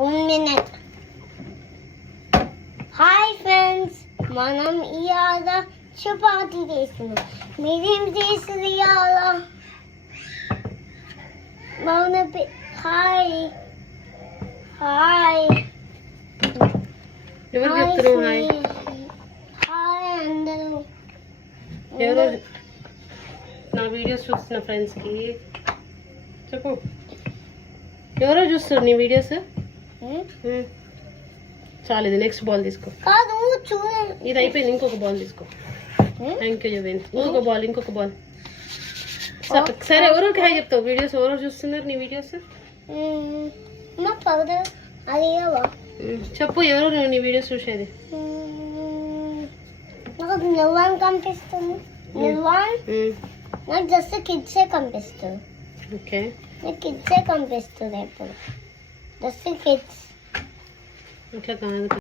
1 minute. Hi friends, మనం ఇవాళ చపాతీ చేస్తున్నాం. మీరేం చేస్తుంది ఇవాళ? హాయ్ హాయ్ ఎవరు చెప్తున్నావు హాయ్? హాయ్ అందరూ. ఎవరో నా వీడియోస్ చూస్తున్న ఫ్రెండ్స్కి చెప్పు. ఎవరో చూస్తారు నీ వీడియోస్? చాలు, ఇది నెక్స్ట్ బాల్ తీసుకో. కాదు చూడండి, ఇది అయిపోయింది, ఇంకొక బాల్ తీసుకో. థ్యాంక్ యూ యువెన్. ఇంకొక బాల్. సరే, ఎవరికి హాయ్ చెప్తావు? వీడియోస్ ఎవరో చూస్తున్నారు నీ వీడియోస్? మా పౌడర్ అది చెప్పు, ఎవరు నీ వీడియోస్ చూసేది? నాకు నిల్వన్ కనిపిస్తుంది. నిల్వన్ నాకు జస్ట్ కిడ్సే కనిపిస్తుంది. ఓకే, నాకు కిడ్సే కనిపిస్తుంది ఎప్పుడు. Just kids. అట్లా కాదు.